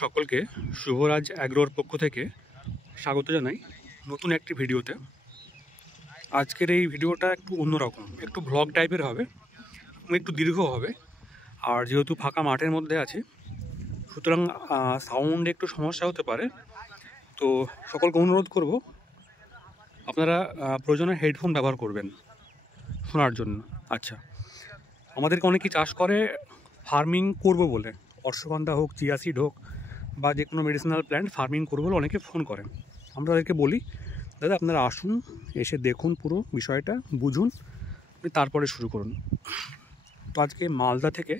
সকলকে শুভরাজ অ্যাগ্রোর পক্ষ থেকে স্বাগত জানাই নতুন একটি ভিডিওতে। আজকের এই ভিডিওটা একটু অন্যরকম, একটু ব্লগ টাইপের হবে, একটু দীর্ঘ হবে। আর যেহেতু ফাঁকা মাঠের মধ্যে আছি, সুতরাং সাউন্ডে একটু সমস্যা হতে পারে। তো সকলকে অনুরোধ করব আপনারা প্রয়োজনে হেডফোন ব্যবহার করবেন শোনার জন্য। আচ্ছা, আমাদেরকে অনেকেই চাষ করে ফার্মিং করব বলে, অশ্বগন্ধা হোক, চিয়া সিড হোক বা যে কোনো মেডিসিনাল প্ল্যান্ট ফার্মিং করবো বলে অনেকে ফোন করেন। আমরা তাদেরকে বলি, দাদা আপনারা আসুন, এসে দেখুন পুরো বিষয়টা, বুঝুন, তারপরে শুরু করুন। তো আজকে মালদা থেকে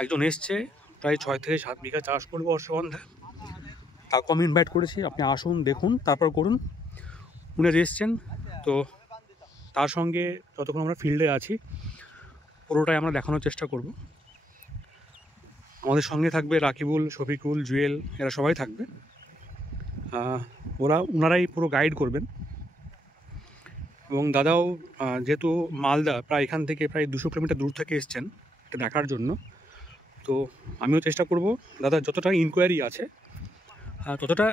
একজন এসছে, প্রায় 6 থেকে 7 বিঘা চাষ করবো অশ্বগন্ধা। তাকে আমি ইনভাইট করেছি, আপনি আসুন, দেখুন, তারপর করুন। উনি এসছেন, তো তার সঙ্গে যতক্ষণ আমরা ফিল্ডে আছি পুরোটাই আমরা দেখানোর চেষ্টা করব। আমাদের সঙ্গে থাকবে রাকিবুল, শফিকুল, জুয়েল, এরা সবাই থাকবে। ওনারাই পুরো গাইড করবেন। এবং দাদাও যেহেতু মালদা প্রায় এখান থেকে প্রায় 200 কিলোমিটার দূর থেকে এসছেন এটা দেখার জন্য, তো আমিও চেষ্টা করব দাদা যতটা ইনকোয়ারি আছে ততটা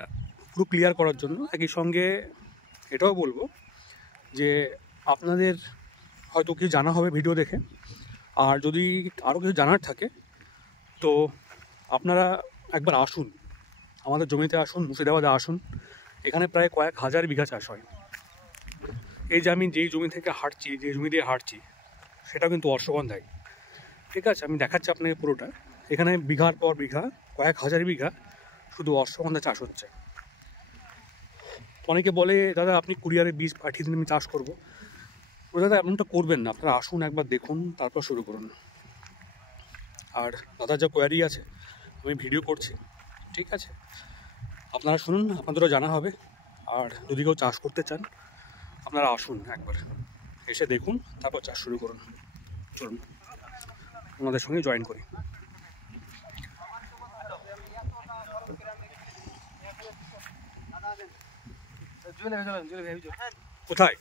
পুরো ক্লিয়ার করার জন্য। একই সঙ্গে এটাও বলবো যে আপনাদের হয়তো কিছু জানা হবে ভিডিও দেখে, আর যদি আরও কিছু জানার থাকে তো আপনারা একবার আসুন, আমাদের জমিতে আসুন, মুর্শিদাবাদে আসুন। এখানে প্রায় কয়েক হাজার বিঘা চাষ হয়। এই যে আমি যেই জমি থেকে হাঁটছি, যে জমি দিয়ে হাঁটছি, সেটাও কিন্তু অশ্বগন্ধাই। ঠিক আছে, আমি দেখাচ্ছি আপনাকে পুরোটা। এখানে বিঘার পর বিঘা, কয়েক হাজার বিঘা শুধু অশ্বগন্ধা চাষ হচ্ছে। অনেকে বলে দাদা আপনি কুরিয়ারে বীজ পাঠিয়ে দিন, আমি চাষ করবো। দাদা এমনটা করবেন না, আপনারা আসুন, একবার দেখুন, তারপর শুরু করুন। আর দাদার যা কোয়ারি আছে আমি ভিডিও করছি, ঠিক আছে, আপনারা শুনুন, আপনাদেরও জানা হবে। আর যদি কেউ চাষ করতে চান আপনারা আসুন, একবার এসে দেখুন, তারপর চাষ শুরু করুন। চলুন ওনাদের সঙ্গে জয়েন করি। কোথায়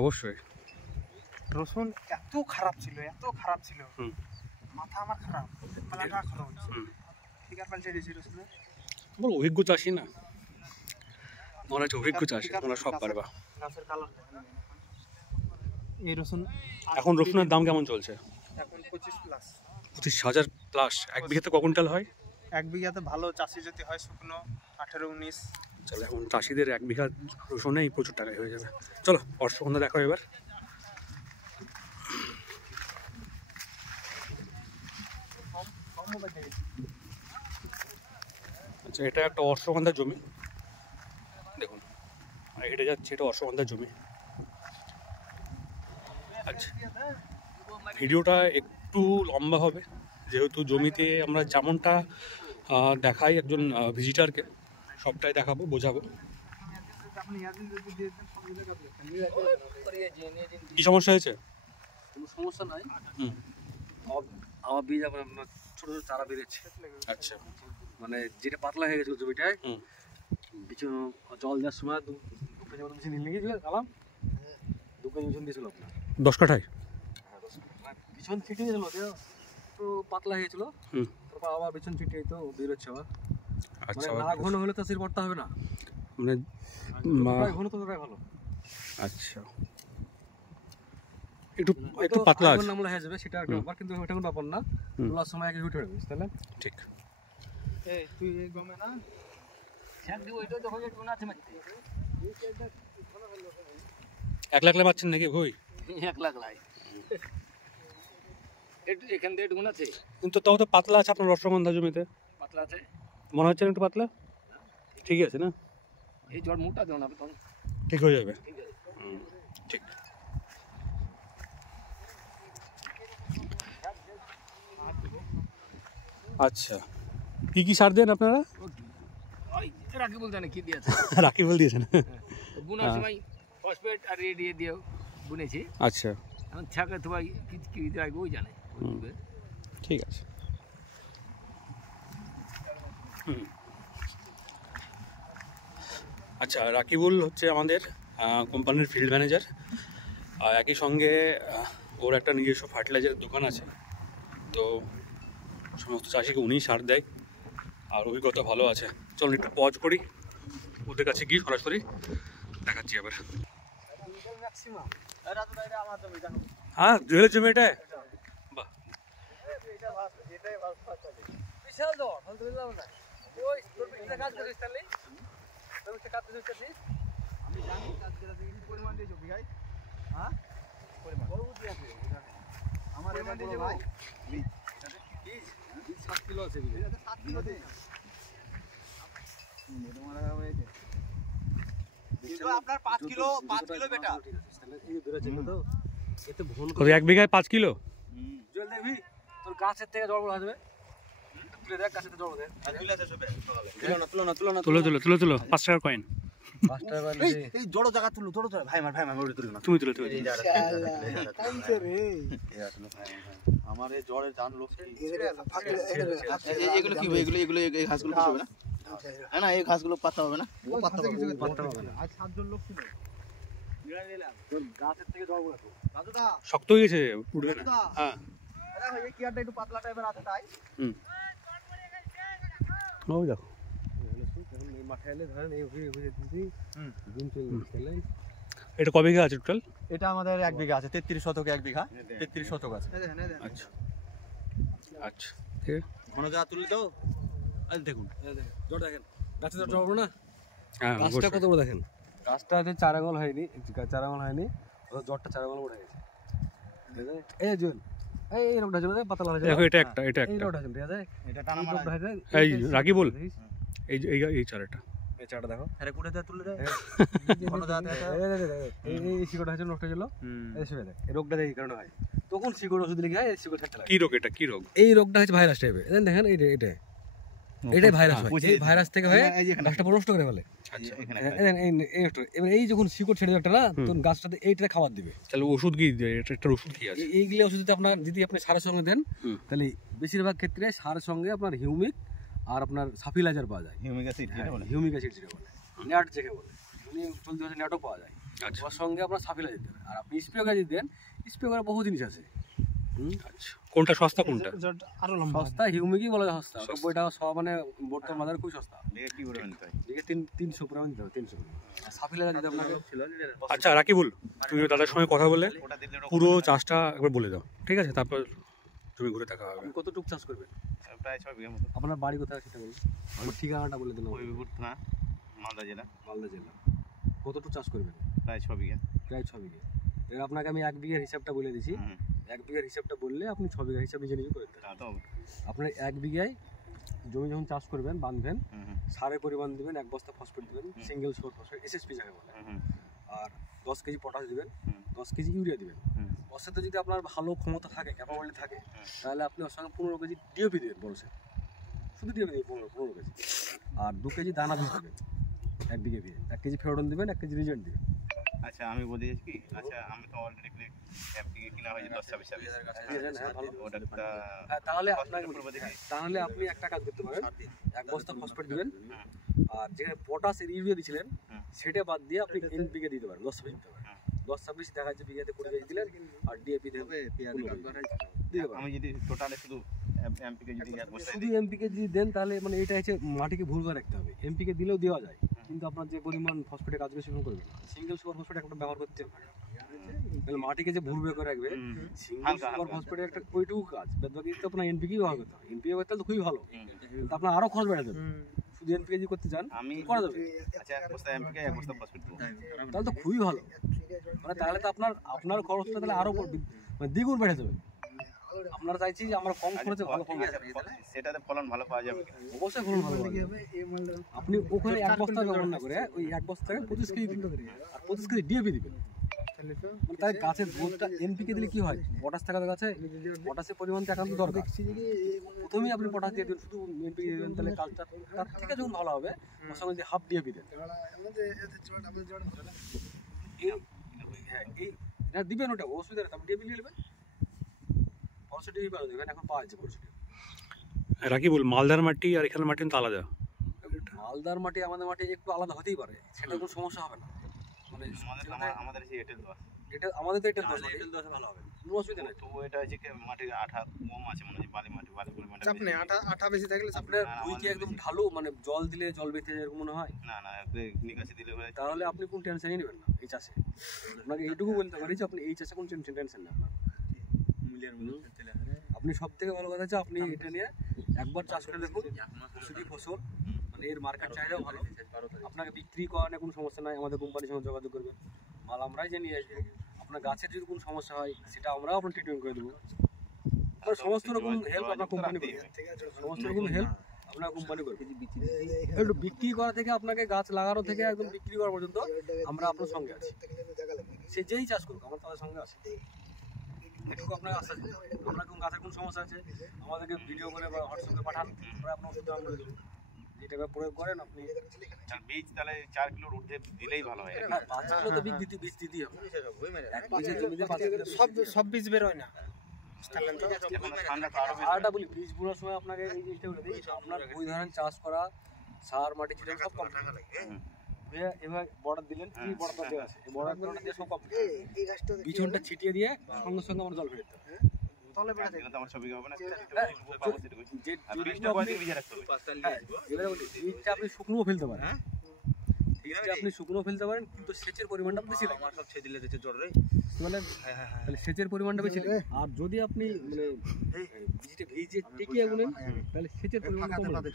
অবশ্যই রসুন এত খারাপ ছিল, এত খারাপ ছিল, মাথা আমার খারাপ, পালাটা খারাপ হচ্ছে। ঠিক আছে, পাল্টে দিয়েছি রসুন। আমার অভিজ্ঞ চাষি না, মনে হচ্ছে অভিজ্ঞ চাষি, তোমরা সব পারবা। গাছের কালার এই রসুন। এখন রসুনের দাম কেমন চলছে? এখন 25 প্লাস, 25,000 প্লাস। এক বিঘাতে ক কুইন্টাল হয়? এক বিঘাতে ভালো চাষি যদি হয় শুকনো 18-19। চলো, এখন চাষিদের এক বিঘা রসুনেই প্রচুর টাকায় হয়ে যাবে। চলো অশ্বগন্ধা দেখো এবার। আচ্ছা, এটা একটা অশ্বগন্ধার জমি, দেখুন হেঁটে যাচ্ছে, এটা অশ্বগন্ধার জমি। আচ্ছা, ভিডিওটা একটু লম্বা হবে, যেহেতু জমিতে আমরা যেমনটা দেখাই একজন ভিজিটারকে, সবটাই দেখাবো, বোঝাবো। কি সমস্যা হয়েছে? কোনো সমস্যা নাই। আমার বীজ আপনার ছোটো ছোটো চারা বেরোচ্ছে। আচ্ছা, মানে যেটা পাতলা হয়ে গেছিলো জমিটায়, কিছু জল দেওয়ার সময় 2 কেজি মতো মেশিন নিয়ে গিয়েছিল, কালাম 2 কেজি মেশিন দিয়েছিল আপনার 10 কাঠায়। পিছন ছিটিয়ে দিয়েছিল, তো পাতলা হয়ে গেছিলো, তারপর আবার পিছন ছিটিয়ে তো বেরোচ্ছে আবার। আচ্ছা, না ঘন হলে তো সির পড়তে হবে না, মানে ঘন তো ভালো। আচ্ছা, একটু পাতলা আছে, নামলা হয়ে যাবে সেটা একটা ব্যাপার, কিন্তু ওটা কোনো ব্যাপার না। তোলার সময় আগে উঠে যাবে, তাহলে ঠিক। এই তুই এই গমে না ছেক দিব, এটা তো হয়ে কোন আছে মারতে 1 লাখ পাচ্ছেন নাকি ভাই? 1 লাখ লাই এখান থেকে গুণ আছে, কিন্তু তাও তো পাতলা আছে আপনার রসগন্ধা জমিতে। পাতলা আছে মনে হচ্ছে একটু পাতলা, ঠিক আছে না? এই জল মোটা দেও না, তখন ঠিক হয়ে যাবে। ঠিক আছে। ঠিক। আচ্ছা, কি কি সার দেন আপনারা? রাকিবুল জানে কি দিয়েছে। রাকিবুল দিয়েছেন? বুনার সময় ফসফেট আর দিয়ে দিয়েও বুনেছি। আচ্ছা, এখন ছাকে তোমার কি দিতে হয় ওই জানে। ঠিক আছে। আচ্ছা, রাকিবুল হচ্ছে আমাদের কোম্পানির ফিল্ড ম্যানেজার, আর একই সঙ্গে ওর একটা নিজস্ব ফার্টিলাইজারের দোকান আছে। তো সমস্ত চাষিকে উনিই সার দেয়, আর অভিজ্ঞতা ভালো আছে। চলুন একটু পজ করি, ওদের কাছে গিয়ে সরাসরি দেখাচ্ছি আবার। হ্যাঁ, জুয়েলের জমি এটা? বাহ, আপনার 5 কিলো বেটা। কত 1 বিঘায় 5 কিলো? জল দেখবি তোর গাছের থেকে জল আসবে, তুলে দেখ গাছের থেকে জল দেখ। তুলো তুলো তুলো তুলো, 5 টাকার কয়েন। 5 টাকা এই জড়ো জায়গা তুলো, জড়ো জায়গা ভাই আমার ওরে তুলো না, তুমি তুলো তুমি। আমার এই জড়ের জান লোক এগুলো কি হবে? এগুলো এই ঘাসগুলো কিছু হবে না? হ্যাঁ না, এই ঘাসগুলো পাতা হবে না? ও পাতা হবে না। আজ 7 জন লোক ছিল, তোর গাছের থেকে জল বলা তো রাজুদা শক্ত হয়ে গেছে, উঠবে না। হ্যাঁ, দেখো এই কিয়ারটা একটু পাতলা টাইপের আছে তাই। ওই দেখো এই মাঠে এলে ধরেন এই ঘুরে ঘুরে দিদি দিন চলে গেলে। এটা কবে বিঘা আছে টোটাল? এটা আমাদের 1 বিঘা আছে, 33 শতক 1 বিঘা, 33 শতক আছে। আচ্ছা আচ্ছা, ঠিক আছে। ঘন জায়গা তুললে তো আজ দেখুন জল দেখেন, গাছে জল বড় না, হ্যাঁ, গাছটা কত বড় দেখেন। গাছটা যে 4 আঙুল হয়নি, 4 আঙুল হয়নি, ওর জটটা 4 আঙুল উঠে গেছে। ঠিক আছে, এই জল এই রোগটা জল পাতলা হয়ে যায়। দেখো এটা একটা, এটা এই একটা। রোগটা ঠিক আছে, এটা টানা এই মারা। রোগটা হয়ে যায়। এই রাকিবুল, এই এই এই চারাটা, এই চাটা দেখো, আরে কুড়ে দে তুলে দে। ঘন জায়গা এই শিকড়টা হচ্ছে নষ্ট হয়ে গেল। এই শুয়ে দেখ, এই রোগটা এই কারণে হয়। তখন শিকড় ওষুধ লিখে হয়, এই শিকড় ছাড়তে লাগে। কি রোগ এটা? কি রোগ? এই রোগটা হচ্ছে ভাইরাস টাইপের, দেখেন এটাই ভাইরাস হয়। এই ভাইরাস থেকে হয়ে গাছটা পুরো নষ্ট করে ফেলে। আচ্ছা, এবার এই যখন শিকড় ছেড়ে একটা না, তখন গাছটাতে এইটা খাবার দিবে। তাহলে ওষুধ কি? এটা ওষুধ কি আছে? এইগুলো ওষুধ যদি আপনি সারের সঙ্গে দেন, তাহলে বেশিরভাগ ক্ষেত্রে সারের সঙ্গে আপনার হিউমিক আর আপনার সাফিলাইজার পাওয়া যায়। হিউমিক অ্যাসিড যেটা বলে। হিউমিক অ্যাসিড যেটা বলে, ন্যাট যেটা বলে, চলতি মাসে ন্যাটও পাওয়া যায়। আচ্ছা ওর সঙ্গে আপনার সাফিলাইজার দেবেন। আর আপনি স্প্রে করে যদি দেন, স্প্রে করে বহু জিনিস আছে। আচ্ছা, কোনটা সস্তা কোনটা? আরো লম্বা সস্তা হিউমিকই বলা যায় সস্তা, 90 টাকা সব, মানে বর্তমান বাজারে খুব সস্তা। দেখে কি করে নিতে হয়? দেখে 300 গ্রাম দিতে হবে, 300 গ্রাম। আর সাফিলাইজার দিতে আপনাকে আচ্ছা রাকিবুল, তুমি দাদার সঙ্গে কথা বলে ওটা দিলে ওটা পুরো চাষটা একবার বলে দাও, ঠিক আছে? তারপর তুমি ঘুরে দেখা হবে। আপনি কতটুকু চাষ করবেন, প্রায় 6 বিঘা মতো। আপনার বাড়ি কোথায় সেটা বলুন, আমার ঠিকানাটা বলে দিন। হবিবপুর থানা, মালদা জেলা। মালদা জেলা। কতটুকু চাষ করবেন? প্রায় 6 বিঘা। প্রায় 6 বিঘা। এবার আপনাকে আমি 1 বিঘার হিসাবটা বলে দিচ্ছি। 1 বিঘার হিসাবটা বললে আপনি 6 বিঘা হিসাব নিজে নিজে করে দেবেন। তা তো হবে। আপনার 1 বিঘায় জমি যখন চাষ করবেন, বাঁধবেন, সারের পরিমাণ দিবেন, 1 বস্তা ফসফেট দিবেন, সিঙ্গেল সোর ফসফেট, এসএসপি যাকে বলে। আর 10 কেজি পটাশ দিবেন, 10 কেজি ইউরিয়া দিবেন। ওর সাথে যদি আপনার ভালো ক্ষমতা থাকে, ক্যাপাবিলিটি থাকে, তাহলে আপনি ওর সঙ্গে 15 কেজি ডিএপি দিবেন, বলছেন শুধু ডিএপি দিবেন 15 কেজি। আর 2 কেজি দানা বীজ দিবেন 1 বিঘা দিয়ে। 1 কেজি ফেরোডন দিবেন, 1 কেজি রিজেন্ট দিবেন। আচ্ছা আমি বলি কি, আচ্ছা আমি তো অলরেডি এমপিকে কিনা হয়েছে 10-26 ওটা তাহলে তাহলে আপনি একটা কাজ করতে পারেন, 1 বস্তা ফসফেট দিবেন, আর যেখানে পটাশ ইউরিয়া দিয়েছিলেন সেটা বাদ দিয়ে আপনি এনপিকে দিতে পারেন, 10-26 দিতে পারেন। 10-26 দেখা যাচ্ছে বিঘাতে 20 কেজি দিলেন, আর ডিএপি দিতে পারেন। আমি যদি টোটালে শুধু এমপিকে যদি এক বস্তা শুধু এমপিকে যদি দেন, তাহলে মানে এটা হচ্ছে মাটিকে ভুলভাল রাখতে হবে। এমপিকে দিলেও দেওয়া যায়, কিন্তু আপনার যে পরিমাণ ফসফেটের কাজগুলো সেরকম করবে না। সিঙ্গেল সুপার ফসফেট একটা ব্যবহার করতে হবে, তাহলে মাটিকে যে ভুলবে করে রাখবে। সিঙ্গেল সুপার ফসফেটের একটা ওইটুকু কাজ, বাকি তো আপনার এনপিকে ব্যবহার করতে হবে। এনপিকে করতে তো খুবই ভালো, কিন্তু আপনার আরো খরচ বেড়ে যাবে। শুধু এনপিকে যদি করতে চান আমি করা যাবে, আচ্ছা এক বস্তা এমপিকে এক বস্তা ফসফেট দেবো, তাহলে তো খুবই ভালো। মানে তাহলে তো আপনার খরচটা তাহলে আরো মানে দ্বিগুণ বেড়ে যাবে। আপনারা চাইছি যে আমরা কম খরচে ভালো ফলন, সেটাতে ফলন ভালো পাওয়া যাবে। অবশ্যই ফলন ভালো পাওয়া যাবে। আপনি ওখানে 1 বস্তা ব্যবহার না করে ওই 1 বস্তায় 25 কেজি দিবেন, আর 25 কেজি ডিএপি দিবেন। মানে তাই গাছের গ্রোথটা এনপিকে দিলে কি হয়, পটাশ থাকার কাছে পটাশের পরিমাণ তো একান্ত দরকার। প্রথমেই আপনি পটাশ দিয়ে দেবেন, শুধু এনপিকে দিবেন, তাহলে কাজটা তার থেকে যখন ভালো হবে, ওর সঙ্গে যদি হাফ ডিএপি দেন, এটা দিবেন, ওটা অসুবিধা নেই। আপনি ডিএপি নিয়ে নেবেন, পরশুটি দেবেন, এখন পাওয়া যাচ্ছে পরশুটি। রাকিবুল, মালদার মাটি আর এখানের মাটি তো আলাদা। মালদার মাটি আমাদের মাটি একটু আলাদা হতেই পারে, সেটা কোনো সমস্যা হবে না। মানে আমাদের সেই এঁটেল দোআঁশ। এটা আমাদের তো এঁটেল দোআঁশ ভালো হবে, কোনো অসুবিধা নেই। তো এটা হচ্ছে কি মাটির আঠা কম আছে মনে হয়, বালি পরিমাণটা চাপ নেই, আঠা বেশি থাকলে চাপ আপনার ভুঁই কি একদম ঢালু, মানে জল দিলে জল বেঁচে যায় এরকম মনে হয়? না নিকাশি দিলে হয়ে যায়। তাহলে আপনি কোন টেনশনই নেবেন না এই চাষে। আপনাকে এইটুকু বলতে পারি যে আপনি এই চাষে কোনো টেনশন নেই আপনার। আপনি সব থেকে ভালো কথা হচ্ছে আপনি এটা নিয়ে একবার চাষ করে দেখুন, শুধু ফসল, মানে এর মার্কেট চাহিদাও ভালো, আপনাকে বিক্রি করা নিয়ে কোনো সমস্যা নাই। আমাদের কোম্পানির সঙ্গে যোগাযোগ করবেন, মাল আমরাই যে নিয়ে আসবো। আপনার গাছের যদি কোনো সমস্যা হয় সেটা আমরাও আপনার ট্রিটমেন্ট করে দেবো। আপনার সমস্ত রকম হেল্প আপনার কোম্পানি করবে, সমস্ত রকম হেল্প আপনার কোম্পানি করবে। একটু বিক্রি করা থেকে আপনাকে গাছ লাগানো থেকে একদম বিক্রি করা পর্যন্ত আমরা আপনার সঙ্গে আছি। সে যেই চাষ করুক আমরা তাদের সঙ্গে আছি। এটুকু আপনাকে আশ্বাস দিই। আপনার কোন গাছের কোন সমস্যা আছে আমাদেরকে ভিডিও করে বা হোয়াটসঅ্যাপে পাঠান, আমরা আপনার ওষুধ দাম বলে দেবো। যেটা প্রয়োগ করেন আপনি। বীজ তাহলে 4 কিলোর ঊর্ধ্বে দিলেই ভালো হয়। হ্যাঁ, 5 কিলো তো বীজ দিতেই হবে। এক বীজের জমিতে 5 কিলো সব বীজ বের হয় না। আরটা বলি, বীজ বোনার সময় আপনাকে এই জিনিসটা বলে দিই, আপনার ওই ধরনের চাষ করা সার মাটি ছিল সব কমপ্লিট এবার বর্ডার দিলেন, কি বর্ডার দেওয়া আছে এই বর্ডার দিয়ে সব কমপ্লিট। বিছনটা ছিটিয়ে দিয়ে সঙ্গে সঙ্গে আমরা জল ফেলে দিতে হবে। তলে বেড়া যায় আমার ছবি হবে না, যে বীজটা কয়দিন ভিজে রাখতে হবে? এবারে বলি, বীজটা আপনি শুকনো ফেলতে পারেন, বীজটা আপনি শুকনো ফেলতে পারেন, কিন্তু সেচের পরিমাণটা বেশি লাগে। আমার সব ছেড়ে দিলে দিতে জল রে বলেন, তাহলে সেচের পরিমাণটা বেশি লাগে। আর যদি আপনি মানে বীজটা ভিজে টিকিয়ে বলেন তাহলে সেচের পরিমাণ কম লাগে।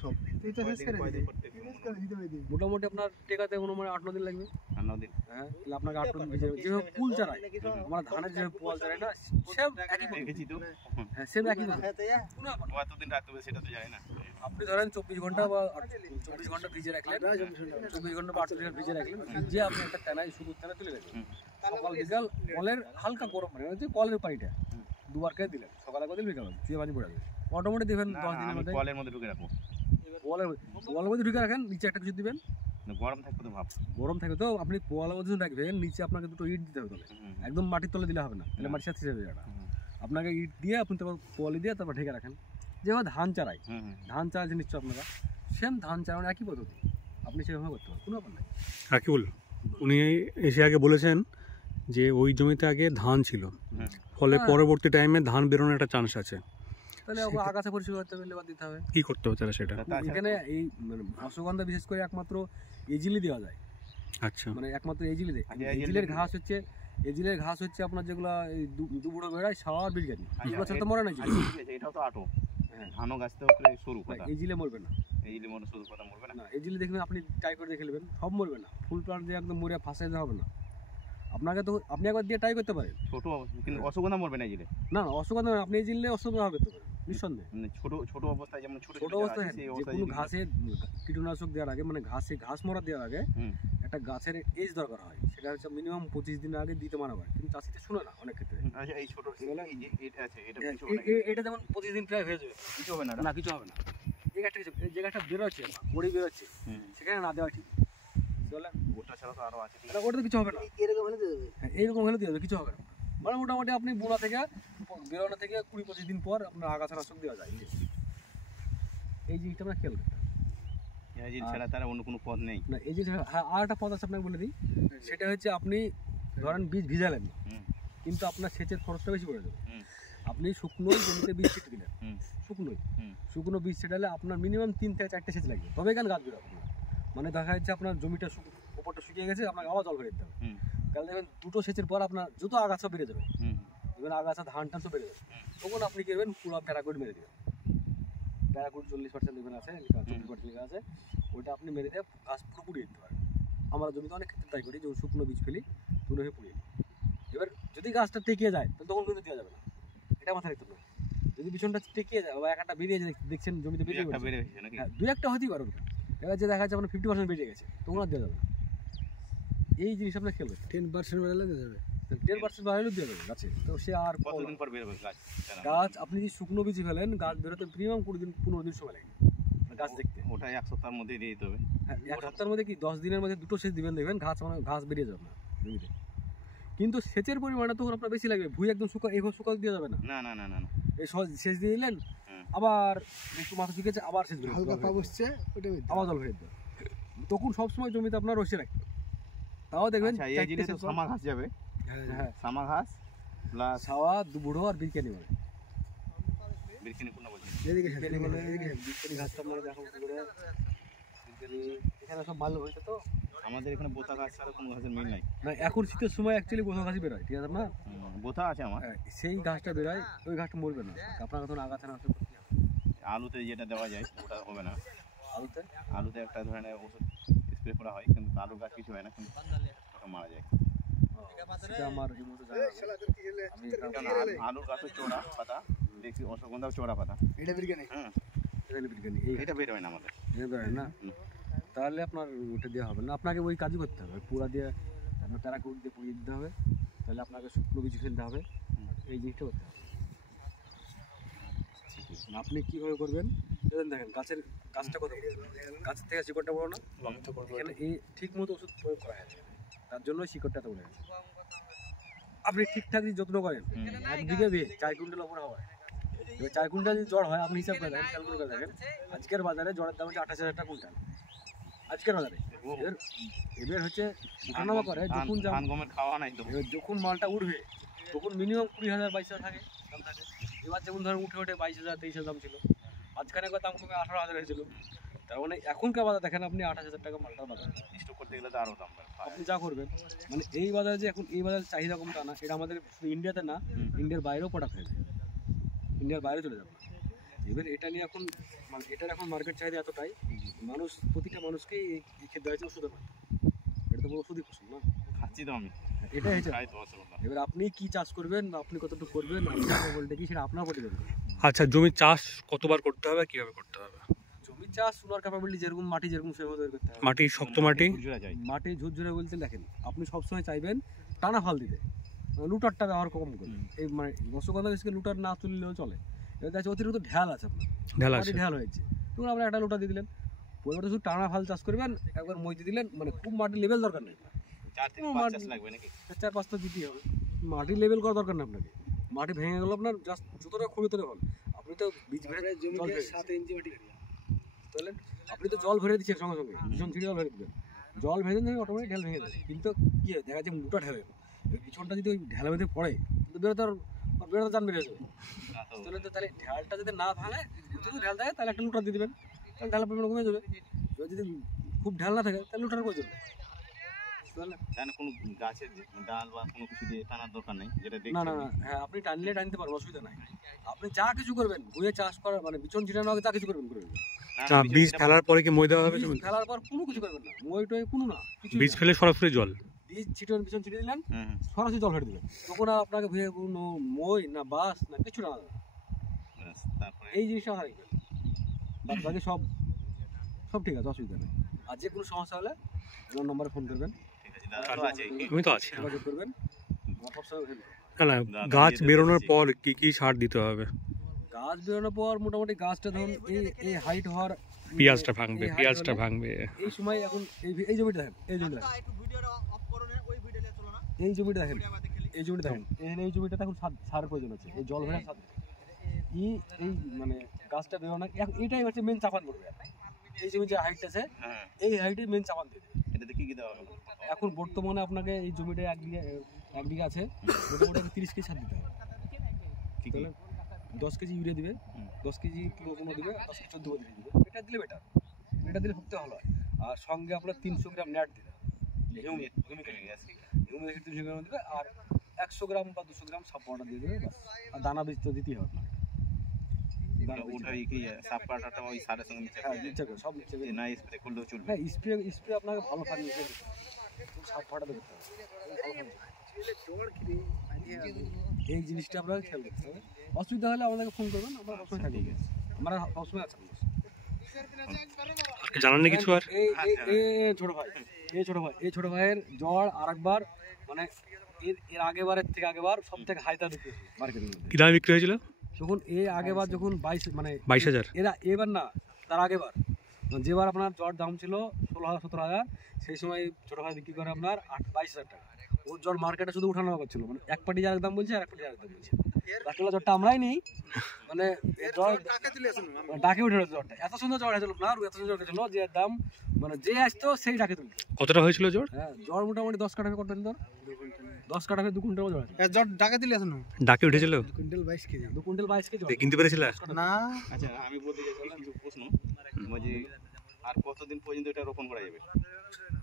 মোটামুটি আপনার টেকাতে মানে 8-9 দিন লাগবে। 9 দিন? হ্যাঁ, তাহলে আপনাকে 8-9 দিন ভিজে যেভাবে ফুল চারাই আমরা ধানের যে পোয়াল চারাই না, সেম একই দেখেছি তো। হ্যাঁ, সেম একই কথা। কতদিন রাখতে হবে সেটা তো জানি না। আপনি ধরেন 24 ঘন্টা বা 24 ঘন্টা ভিজে রাখলেন, 24 ঘন্টা বা 48 ঘন্টা ভিজে রাখলেন, ভিজে আপনি একটা টানায় শুধু টানা তুলে রাখলেন। সকাল বিকাল কলের হালকা গরম পানি, মানে কলের পানিটা দুবার করে দিলেন, সকালে করে দিলেন, বিকালে দিয়ে পানি পড়ে যাবে অটোমেটিক। দেখবেন 10 দিনের মধ্যে কলের মধ্যে ঢুকে রাখবো, পোয়ালের মধ্যে ঢুকে রাখেন, নিচে একটা কিছু দিবেন। গরম থাকবে তো ভাব, গরম থাকবে তো আপনি পোয়ালের মধ্যে রাখবেন, নিচে আপনাকে দুটো ইট দিতে হবে তলে, একদম মাটির তলে দিলে হবে না, তাহলে মাটির সাথে যাবে এটা। আপনাকে ইট দিয়ে আপনি তারপর পোয়ালি দিয়ে তারপর ঢেকে রাখেন। যেভাবে ধান চারাই, ধান চারা যে নিশ্চয় আপনারা সেম ধান চারানো একই পদ্ধতি, আপনি সেভাবে করতে পারেন, কোনো ব্যাপার নাই। রাকিবুল উনি এসে আগে বলেছেন যে ওই জমিতে আগে ধান ছিল, ফলে পরবর্তী টাইমে ধান বেরোনোর একটা চান্স আছে, তাহলে আগাছা পরিষ্কার করতে হবে, লেবার দিতে হবে। কি করতে হবে তাহলে সেটা? এখানে এই মানে অশ্বগন্ধা বিশেষ করে একমাত্র এজিলি দেওয়া যায়। আচ্ছা, মানে একমাত্র এজিলি দেয়। এজিলের ঘাস হচ্ছে আপনার যেগুলো এই দুবুড়ো বেড়ায় সারা বিঘানি 20 বছর তো মরে না। এটাও তো আটো, হ্যাঁ, ধানও গাছ তো শুরু কথা, এজিলে মরবে না, এইলি মনে শুরু কথা মরবে না। এজিলে দেখবেন আপনি ট্রাই করে দেখে নেবেন, সব মরবে না, ফুল প্লান্ট দিয়ে একদম মরে ফাঁসাই দেওয়া হবে না। আপনাকে তো আপনি একবার দিয়ে ট্রাই করতে পারেন, ছোট কিন্তু অশ্বগন্ধা মরবে না এজিলে। না অশ্বগন্ধা আপনি এজিলে অশ্বগন্ধা করতে পারেন নিঃসন্দেহে। মানে ছোট অবস্থায় যেমন ছোট অবস্থায় যে কোনো ঘাসের কীটনাশক দেওয়ার আগে, মানে ঘাস মরা দেওয়ার আগে একটা গাছের এজ দরকার হয়, সেটা হচ্ছে মিনিমাম 25 দিন আগে দিতে মানা হয়, কিন্তু চাষিটা শুনে না অনেক ক্ষেত্রে। আচ্ছা, এই ছোট এটা আছে, এটা যেমন 25 দিন প্রায় হয়ে যাবে, কিছু হবে না, না কিছু হবে না। এই জায়গাটা বেরোচ্ছে বড়ি বেরোচ্ছে, সেখানে না দেওয়া ঠিক, বুঝলেন? ওটা ছাড়া তো আরো আছে, ওটা তো কিছু হবে না, এরকম হলে দিয়ে দেবে, হ্যাঁ এইরকম হলে দিয়ে দেবে, কিছু হবে না। মানে মোটামুটি আপনি বোনা থেকে বেরোনো থেকে 20-25 দিন পর আপনার আগাছা নাশক দেওয়া যায়। এই জিনিসটা আমরা খেয়াল করতে হবে, এজিল ছাড়া তার অন্য কোনো পথ নেই না। এই জিনিস আর একটা পথ আছে আপনাকে বলে দিই, সেটা হচ্ছে আপনি ধরেন বীজ ভিজালেন না, কিন্তু আপনার সেচের খরচটা বেশি পড়ে যাবে। আপনি শুকনোই জমিতে বীজ ছিটে দিলেন, শুকনো বীজ ছিটালে আপনার মিনিমাম 3 থেকে 4টে সেচ লাগবে, তবে কেন গাছ বেরোবে। মানে দেখা যাচ্ছে আপনার জমিটা উপরটা শুকিয়ে গেছে, আপনাকে আবার জল ফেলে দিতে হবে, তাহলে দেখবেন 2টো সেচের পর আপনার যত আগাছা বেড়ে যাবে, দেখবেন আগাছা ধান টান সব বেড়ে যাবে, তখন আপনি কি করবেন, পুরো প্যারাকুট মেরে দেবেন। প্যারাকুট 40% দেখবেন আছে, 40% আছে, ওইটা আপনি মেরে দিয়ে গাছ পুরো পুড়িয়ে দিতে পারেন। আমরা জমিতে অনেক ক্ষেত্রে তাই করি, যখন শুকনো বীজ ফেলি তুলে হয়ে পুড়িয়ে দিই। এবার যদি গাছটা টেকিয়ে যায় তাহলে তখন কিন্তু দেওয়া যাবে না, এটা মাথায় রাখতে হবে। যদি বিছনটা টেকিয়ে যায় বা একটা বেরিয়ে যায়, দেখছেন জমিতে বেরিয়ে গেছে, হ্যাঁ 2-1টা হতেই পারে, এবার যে দেখা যাচ্ছে আপনার 50% বেরিয়ে গেছে, তখন আর দেওয়া যাবে না। এই জিনিস আপনার খেয়াল করতে 10% বেড়ালে দেওয়া যাবে, 10% বাড়ালেও দেওয়া যাবে গাছে। তো সে আর কতদিন পর বেরোবে গাছ? আপনি যদি শুকনো বীজ ফেলেন, গাছ বেরোতে মিনিমাম 20-15 দিন সময় লাগে গাছ দেখতে। ওটাই 1 সপ্তাহের মধ্যে দিয়ে দিতে হবে। হ্যাঁ, 1 সপ্তাহের মধ্যে কি 10 দিনের মধ্যে 2টো সেচ দিবেন, দেখবেন ঘাস বেরিয়ে যাবে না জমিতে। কিন্তু সেচের পরিমাণটা তখন আপনার বেশি লাগবে, ভুঁই একদম এইভাবে শুকাতে দেওয়া যাবে না। না না না না এই সেচ দিয়ে দিলেন, আবার একটু মাথা শুকিয়েছে, আবার সেচ বেরোবে, হালকা পা বসছে, ওটা আবার জল ফেলে দেবে, তখন সবসময় জমিতে আপনার রসি রাখবে, তাও দেখবেন আচ্ছা, এই জিনিস তো সামা ঘাস যাবে, হ্যাঁ সামা ঘাস প্লাস ছাওয়া বুড়ো আর বিরকানি বলে, বিরকিনি পূর্ণ বলছি। এদিকে বিরকানি বলে, এদিকে বিরকানি ঘাসটা আপনারা দেখো কি করে বিরকানি, এখানে সব ভালো হয়েছে তো। আমাদের এখানে বোতা ঘাস ছাড়া কোনো ঘাসের মিল নাই। না এখন শীতের সময় অ্যাকচুয়ালি বোঝা ঘাসই বেরোয়, ঠিক আছে না? বোতা আছে আমার। সেই ঘাসটা বেরোয়, ওই ঘাসটা মরবে না, আপনার তখন আগাছা না আসবে। আলুতে যেটা দেওয়া যায় ওটা হবে না। আলুতে আলুতে একটা ধরনের ওষুধ স্প্রে করা হয়, কিন্তু আলুর গাছ কিছু হয় না, কিন্তু ওটা মারা যায়। সেটা আমার এই মুহূর্তে জানা নেই। আমি কারণ আলুর গাছও চোরা পাতা, দেখি অশ্বগন্ধাও চোরা পাতা। এটা বিরকানি। এখানে বিরকানি এই এটা বের হয় না আমাদের। এটা বেরোয় না, তাহলে আপনার ওটা দেওয়া হবে না, আপনাকে ওই কাজই করতে হবে, পুরা দিয়ে আপনার প্যারাকুট দিয়ে পুড়িয়ে দিতে হবে, তাহলে আপনাকে শুকনো কিছু ফেলতে হবে, এই জিনিসটা করতে হবে। আপনি কীভাবে করবেন দেখেন, গাছটা কত গাছের থেকে শিকড়টা বড় না, এখানে এই ঠিক মতো ওষুধ প্রয়োগ করা হয়, তার জন্য শিকড়টা তো উঠে গেছে। আপনি ঠিকঠাক যদি যত্ন করেন, একদিকে 4 কুইন্টাল ওপরে হয়, এবার 4 কুইন্টাল যদি জ্বর হয়, আপনি হিসাব করে দেখেন, ক্যালকুলেট করে দেখেন, আজকের বাজারে জ্বরের দাম হচ্ছে 28,000 টাকা কুইন্টাল, আজকের বাজারে। এবার হচ্ছে উঠানামা করে, যখন ধান গমের খাওয়া নাই তো, এবার যখন মালটা উঠবে তখন মিনিমাম 20,000 22,000 থাকে দাম থাকে। এবার যেমন ধরেন উঠে 22,000 23,000 দাম ছিল, মাঝখানে একবার দাম কমে 18,000 হয়েছিল, তার মানে এখনকার বাজার দেখেন আপনি 28,000 টাকা মালটার বাজার। স্টক করতে গেলে তো আরও দাম বাড়ে। আপনি যা করবেন, মানে এই বাজারে যে এখন এই বাজারে চাহিদা কম তা না, এটা আমাদের শুধু ইন্ডিয়াতে না, ইন্ডিয়ার বাইরেও প্রোডাক্ট হয়ে যায়, ইন্ডিয়ার বাইরে চলে যাবে। এবার এটা নিয়ে এখন মানে এটার এখন মার্কেট চাহিদা এতটাই, মানুষ প্রতিটা মানুষকেই এই খেতে হয়েছে ওষুধের মাধ্যমে, এটা তো কোনো ওষুধই ফসল না, খাচ্ছি তো আমি, এটাই হচ্ছে। খাই তো অসুবিধা। এবার আপনি কি চাষ করবেন, আপনি কতটুকু করবেন, আপনার বলতে কি সেটা আপনার উপর ডিপেন্ড করে। আচ্ছা, জমির চাষ কতবার করতে হবে, কিভাবে করতে হবে? জমি চাষ সোলার ক্যাপাবিলিটি যেরকম মাটি যেরকম সেভাবে তৈরি করতে হবে। মাটি শক্ত মাটি, ঝুরঝুরা যায়। মাটি ঝুরঝুরে বলতে দেখেন, আপনি সবসময় চাইবেন টানা ফাল দিতে, লুটারটা ব্যবহার কম করবেন। এই মানে রসগন্ধা গাছকে লুটার না তুললেও চলে। এবার দেখছে অতিরিক্ত ঢাল আছে আপনার, ঢেলা মাটি আছে, ঢাল হয়েছে, তখন আপনার একটা লুটা দিয়ে দিলেন, পরিবারটা শুধু টানা ফাল চাষ করবেন, একবার মইতে দিলেন, মানে খুব মাটির লেভেল দরকার নেই, 4 থেকে 5 চাষ লাগবে নাকি? 4-5 তো দিতেই হবে, মাটির লেভেল করা দরকার না আপনাকে। মাটি ভেঙে গেল আপনার, জাস্ট যতটা খুঁড়ে তোলে হল, আপনি তো বীজ ভরে জল ভরে 7 ইঞ্চি মাটি কাটিয়া। বুঝলেন, আপনি তো জল ভরে দিচ্ছেন সঙ্গে সঙ্গে, ভীষণ ছিঁড়ে জল ভরে দিবেন, জল ভেঙে দেবেন অটোমেটিক ঢেল ভেঙে দেবে। কিন্তু কি হয়, দেখা যাচ্ছে মোটা ঢেলে পিছনটা যদি ওই ঢেলা বেঁধে পড়ে, কিন্তু বেরোতে জান বেরিয়ে যাবে। তাহলে ঢেলটা যদি না ভাঙে, যদি ঢেল থাকে তাহলে একটা লুটার দিয়ে দেবেন, তাহলে ঢেলার পরিমাণ কমে যাবে। এবার যদি খুব ঢেল না থাকে তাহলে লুটার করে যাবে, বুঝলেন? তাহলে কোনো গাছের ডাল বা কোনো কিছু দিয়ে টানার দরকার নেই, যেটা দেখছি না না না, হ্যাঁ আপনি টানলে টানতে পারবেন, অসুবিধা নাই। আপনি যা কিছু করবেন, ভুঁয়ে চাষ করার মানে বিচন ছিটানো আগে যা কিছু করবেন করে নেবেন। বীজ ফেলার পরে কি মই দেওয়া হবে? বীজ ফেলার পর কোনো কিছু করবেন না, মই টই কোনো না, কিছু বীজ ফেলে সরাসরি জল, বীজ ছিটান বিচন ছিটিয়ে দিলেন, হুম হুম, সরাসরি জল ফেলে দিবেন, তখন আর আপনাকে ভুঁয়ে কোনো মই না বাস না কিছু না, ব্যাস, তারপরে এই জিনিসটা থাকবে, বাদ বাকি সব ঠিক আছে, অসুবিধা নেই। আর যে কোনো সমস্যা হলে আমার নম্বরে ফোন করবেন, ঠিক আছে, দাদা তো আছে। আমি তো আছি। যোগাযোগ করবেন, আমার সবসময় হেল্প করবো। না না, গাছ বেরোনোর পর কি কি সার দিতে হবে? গাছ বেরোনোর পর মোটামুটি গাছটা ধরুন এই হাইট হওয়ার, পেঁয়াজটা ভাঙবে, এই height পেঁয়াজটা হলে ভাঙবে, এই সময় এখন এই জমিটা দেখেন, এই জমিটা দেখেন, এই জমিটা দেখেন, এই জমিটা দেখেন, এই জমিটাতে এখন সার প্রয়োজন আছে, এই জল ভরা সার এই মানে গাছটা বেরোনো, এটাই হচ্ছে মেন চাপান পড়বে। এই জমি যে হাইট আছে, হ্যাঁ, এই হাইটে মেন চাপান দিয়ে দেবে। এটাতে কি কি দেওয়া হবে? এখন বর্তমানে আপনাকে এই জমিটা এক বিঘা আছে, মোটামুটি 30 কেজি সার দিতে হবে। কি কি? 10 কেজি ইউরিয়া দিবে, হুম। 10 কেজি ক্লোরোফোমো দিবে, 10 কেজি 14 কেজি দিবে, এটা দিলে বেটার, এটা দিলে সবথেকে ভালো হয়। আর সঙ্গে আপনার 300 গ্রাম ন্যাট দিবে, হিউমিক 300 গ্রাম দিবে, আর 100 গ্রাম বা 200 গ্রাম সাব পাউডার দিয়ে দেবে, বাস। আর দানা বীজ তো দিতেই হবে আপনাকে, দানা বীজ। ওটাই কি সাপ কাটাটা ওই সারের সঙ্গে মিশে হ্যাঁ মিক্সচার করে, সব মিক্সচার করে। না স্প্রে করলেও চলবে? হ্যাঁ স্প্রে আপনাকে ভালো সার মিশিয়ে দিতে হবে, সাব পাউডার দিতে হবে, এই জিনিসটা আপনাকে খেয়াল রাখতে হবে। অসুবিধা হলে আমাদেরকে ফোন করবেন, আমরা সবসময় থাকি, আমরা সবসময় আছি। আজকে জানার নেই কিছু আর? এই ছোট ভাইয়ের জ্বর আরেকবার, মানে এর আগেবারের থেকে আগেবার সব থেকে হাইটা বিক্রি মার্কেটের মধ্যে। কি দামে বিক্রি হয়েছিল? যখন আগেবার যখন 22,000, এবার না, তার আগেবার যেবার আপনার জ্বর দাম ছিল 16,000-17,000, সেই সময় ছোট ভাই বিক্রি করে আপনার 22,000 টাকা। ওর জ্বর মার্কেটে শুধু উঠানো করছিল, মানে এক পাটি যার দাম বলছে আর এক পাটি যার দাম বলছে। রাত্রিবেলা জ্বরটা আমরাই নিই, মানে ডাকে উঠে জ্বরটা এত সুন্দর জ্বর হয়েছিল না, এত সুন্দর জ্বর হয়েছিল যে একদম মানে যে আসতো সেই ডাকে তুলতো। কতটা হয়েছিল জ্বর? হ্যাঁ জ্বর মোটামুটি 10 কাঠা কত ধর 10 কাঠা 2 কুইন্টাল জ্বর আছে। জ্বর ডাকে দিলে আসুন ডাকে উঠেছিল 2 কুইন্টাল 22 কেজি। 2 কুইন্টাল 22 কেজি জ্বর কিনতে পেরেছিল না। আচ্ছা আমি বলতে চাইছিলাম কিছু প্রশ্ন, যে আর কতদিন পর্যন্ত এটা রোপণ করা যাবে?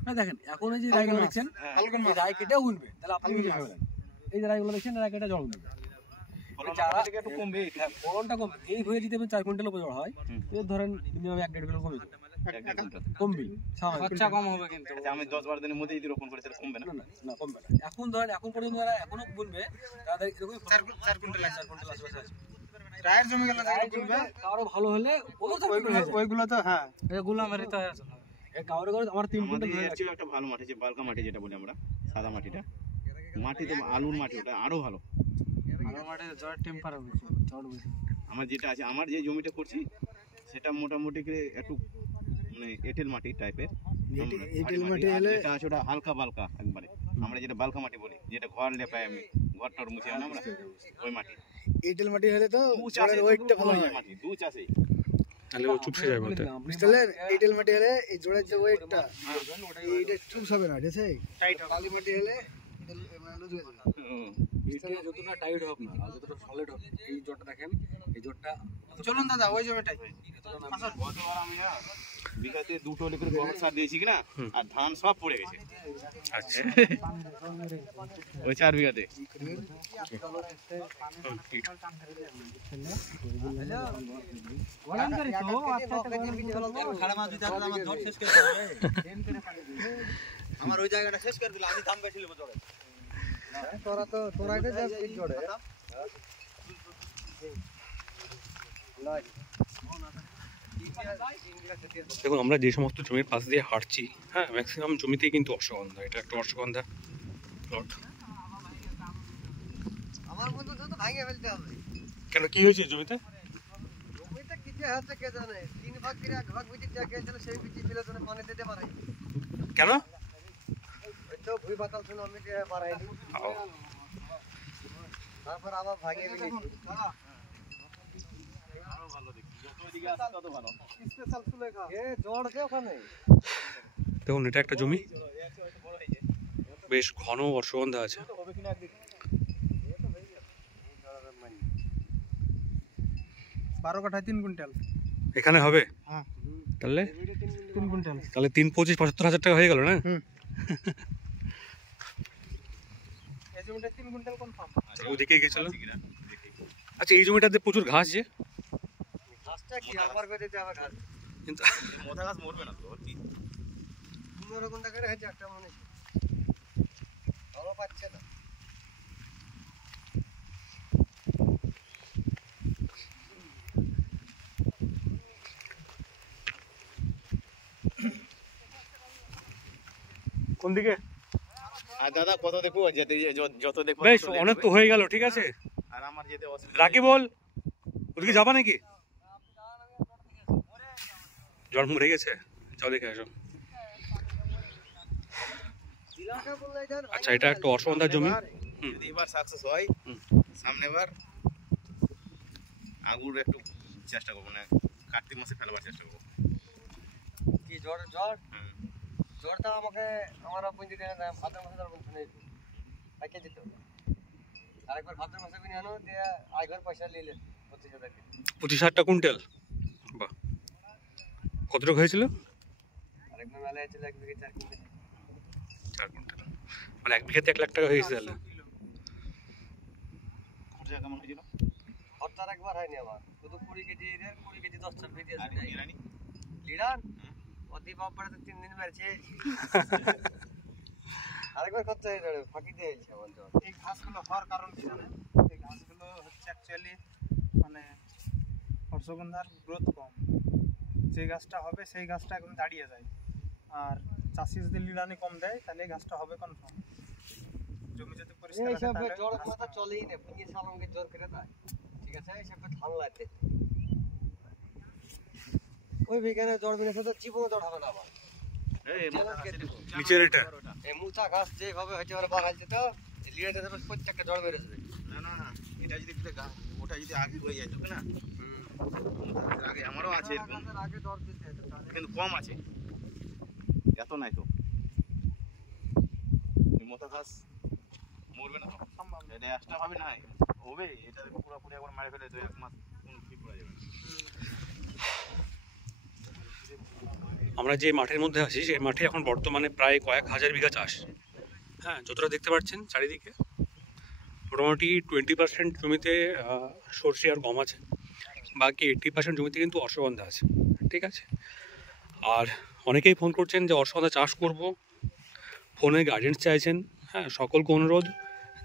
না দেখেন এখন এই যে রাইগুলো দেখছেন এই রাই কেটেও উঠবে, তাহলে আপনি নিজে ভাবেন এই যে রাইগুলো দেখছেন রাই কেটে জ্বর উঠবে, ফলনটা থেকে একটু কমবে। হ্যাঁ ফলনটা কমবে। এই হয়ে যদি 4 কুইন্টাল উপর জ্বর হয় তো ধরেন মিনিমাম 1-1.5 কিলো কমে যাবে, কমবে খরচা কম হবে কিন্তু। আচ্ছা আমি 10-12 দিনের মধ্যে যদি রোপণ করি তাহলে কমবে না? না না কমবে না। এখন ধরেন এখন পর্যন্ত যারা এখনো বুনবে তাদের এরকম 4 কুইন্টাল আশেপাশে আছে। রায়ের জমি গেলে কারো ভালো হলে ওইগুলো তো হ্যাঁ এগুলো আমার তো আছে কারো কারো আমার 3 কুইন্টাল ধরে আছে। একটা ভালো মাটি, যে বালকা মাটি যেটা বলি আমরা, সাদা মাটিটা, মাটি তো আলুর মাটি, ওটা আরো ভালো। আমার মাঠে জ্বর টেম্পারেচার জ্বর বেশি। আমার যেটা আছে, আমার যে জমিটা করছি সেটা মোটামুটি করে একটু মানে এঁটেল মাটি টাইপের। এঁটেল মাটি হলে এটা আছে ওটা হালকা বালকা একবারে, আমরা যেটা বালকা মাটি বলি, যেটা ঘর লেপাই আমি, ঘরটার মুছে আনা আমরা, ওই মাটি। এঁটেল মাটি হলে তো জলের ওয়েটটা ভালো হয়, মাটি দু চাষে তাহলে ও চুপসে যাবে বলতে। বুঝলেন? এঁটেল মাটি হলে এই জলের যে ওয়েটটা এইটা চুপ হবে না, ঠিক আছে? টাইট হবে। বালি মাটি হলে লুজ হয়ে যাবে। এটা যতটা টাইট হবে না আর যতটা সলিড হবে। এই জ্বরটা দেখেন, এই জ্বরটা চলুন দাদা ওই জমিটাই। গতবার আমি না বিঘাতে 2 টলি করে গোবর সার দিয়েছি কিনা, আর ধান সব পড়ে গেছে। আচ্ছা ওই 4 বিঘাতে। আমার ওই জায়গাটা শেষ করে দিল, আমি ধান বেশি নেবো জ্বরে। তোরা এটা যা জড়ে দেখুন আমরা যে সমস্ত জমির পাশ দিয়ে হাঁটছি, হ্যাঁ ম্যাক্সিমাম জমিতেই কিন্তু অশ্বগন্ধা। এটা একটা অশ্বগন্ধা প্লট। আমার বন্ধু তো ভাঙে ফেলতে হবে। কেন কি হয়েছে জমিতে? জমিতে কিছু আছে কে জানে, 3 ভাগ করে 1 ভাগ বিচি জায়গা ছিল, সেই বিচি ছিল তো পানি দিতে পারে। কেন? ওই তো ভুই বাতাল শুনো আমি দিয়ে পারাইনি, তারপর আবার ভাঙে ফেলেছি। স্পেশাল সুলেখা এ জড় আছে ওখানে। দেখুন এটা একটা জমি, বেশ ঘন অশ্বগন্ধা আছে। 12 কাঠায় 3 কুইন্টাল এখানে হবে হ্যাঁ। তাহলে 3 কুইন্টাল তাহলে 3 25 75,000 টাকা হয়ে গেল না? এই জমিটা 3 কুইন্টাল কনফার্ম। ওদিকে গেছিল। আচ্ছা এই জমিটাতে প্রচুর ঘাস যে, ঘাসটা কি আমার করে দিতে হবে ঘাস, কিন্তু মোটা গাছ মরবে না তো, কি 15 ঘন্টা করে হয়েছে একটা মনে ভালো পাচ্ছে না। কোন দিকে? আর দাদা কত দেখো, যেতে যত দেখো বেশ অনেক তো হয়ে গেল, ঠিক আছে। আর আমার যেতে অসুবিধা। রাকি বল, ওদিকে যাবা নাকি? জল মরে গেছে, যাও দেখে আসো। আচ্ছা এটা একটা অশ্বগন্ধার জমি। যদি এবার সাকসেস হয়, সামনেবার আগুর একটু চেষ্টা করবো, না কার্তিক মাসে ফেলবার চেষ্টা করবো। কি জ্বর জ্বরটা আমাকে আমার পুঁজি দিয়ে ভাদ্র মাসে ধরবো শুনে পাইকে যেত, আরেকবার ভাদ্র মাসে কিনে আনো দিয়ে আইঘর পয়সা নিলে 25,000 25,000 কুইন্টাল। বাহ, কত টাকা হয়েছিল? আরেকবার মেলায় ছিল 1 বিঘে 4 কুইন্টাল। 4 কুইন্টাল মানে 1 বিঘাতে 1 লাখ টাকা হয়ে গেছে তাহলে। খরচা কেমন হয়েছিল? খরচা একবার হয়নি আমার, শুধু 20 কেজি 20 কেজি 10 চাল ভেজে আর আছে ইরানি লিডার অতি বাপড়ে তো 3 দিন মেরেছে। আরেকবার খরচা হয়ে যাবে, ফাঁকি দিয়ে এসেছে আমার জ্বর। এই ঘাসগুলো হওয়ার কারণ কি জানেন? এই ঘাসগুলো হচ্ছে অ্যাকচুয়ালি মানে অশ্বগন্ধার গ্রোথ কম, যে গাছটা হবে সেই গাছটা এখন দাঁড়িয়ে যায়। আর চাষি যদি লিড়ানি কম দেয় তাহলে এই গাছটা হবে কনফার্ম। জমি যদি পরিষ্কার এই থাকে সব তাহলে জ্বর ঘাস কথা চলেই না, পুঁজি সালঙ্গে জ্বর করে দেয়, ঠিক আছে? এই সব ধান লাগছে ওই বিজ্ঞানে জ্বর বিনেছে তো জীবনে জ্বর হবে না আবার। নিচের এটা এই মুচা ঘাস যেভাবে হয়েছে ওরা বাগাইছে তো লিড়াতে প্রত্যেকটা জ্বর বেরোবে। না না না, এটা যদি ওটা যদি আগে হয়ে যায় তোকে না আগে আমারও আছে এরকম কিন্তু কম আছে এত নাই তো মোটা ঘাস মরবে না তো এটা এক্সট্রা ভাবে না হবে এটা পুরোপুরি একবার মারে ফেলে 2-1 মাস কোনো ঠিক করা যাবে আমরা যে মাঠের মধ্যে আছি সেই মাঠে এখন বর্তমানে প্রায় কয়েক হাজার বিঘা চাষ। হ্যাঁ, যতটা দেখতে পাচ্ছেন চারিদিকে মোটামুটি 20% জমিতে সর্ষে আর গম আছে, বাকি 80% জমিতে কিন্তু অশ্বগন্ধা আছে। ঠিক আছে, আর অনেকেই ফোন করছেন যে অশ্বগন্ধা চাষ করব, ফোনে গাইডেন্স চাইছেন। হ্যাঁ, সকলকে অনুরোধ,